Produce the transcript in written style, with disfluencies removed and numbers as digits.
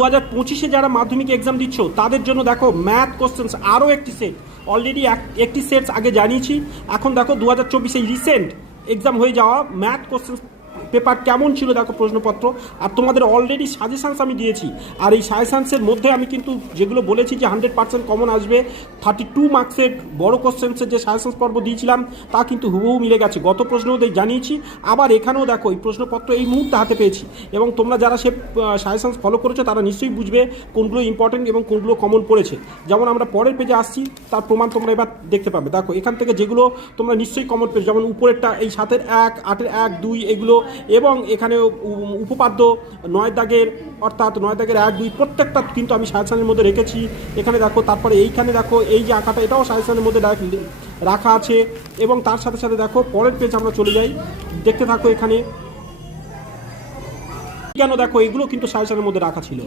2025-এ যারা মাধ্যমিক এক্সাম দিচ্ছ তাদের জন্য দেখো ম্যাথ কোশ্চেন্স আরও একটি সেট অলরেডি একটি সেট আগে জানিয়েছি। এখন দেখো 2024-এ রিসেন্ট এক্সাম হয়ে যাওয়া ম্যাথ কোশ্চেন্স পেপার কেমন ছিল দেখো প্রশ্নপত্র। আর তোমাদের অলরেডি সাজেশানস আমি দিয়েছি, আর এই সাজেশানসের মধ্যে আমি কিন্তু যেগুলো বলেছি যে 100% কমন আসবে, 32 মার্কসের বড় কোশ্চেন্সের যে সাজেশানস পর্ব দিয়েছিলাম তা কিন্তু হুবহু মিলে গেছে। গত প্রশ্নেও জানিয়েছি, আবার এখানেও দেখো এই প্রশ্নপত্র এই মুহূর্তে হাতে পেয়েছি। এবং তোমরা যারা সে সাজেশানস ফলো করেছো তারা নিশ্চয়ই বুঝবে কোনগুলো ইম্পর্টেন্ট এবং কোনগুলো কমন পড়েছে। যেমন আমরা পরের পেজে আসছি, তার প্রমাণ তোমরা এবার দেখতে পাবে। দেখো এখান থেকে যেগুলো তোমরা নিশ্চয়ই কমন পেয়েছো, যেমন উপরেরটা এই 7-এর 1, 8-এর 1, 2 এগুলো, এবং এখানে উপপাদ্য 9 দাগের অর্থাৎ 9 দাগের 1, 2 প্রত্যেকটা কিন্তু আমি সাজেশনের মধ্যে রেখেছি। এখানে দেখো, তারপরে এইখানে দেখো এই যে আঁকাটা এটাও সাজেশনের মধ্যে রাখা আছে। এবং তার সাথে সাথে দেখো পরের পেজ আমরা চলে যাই, দেখতে থাকো। এখানে কেন দেখো এগুলো কিন্তু সাজেশনের মধ্যে রাখা ছিল।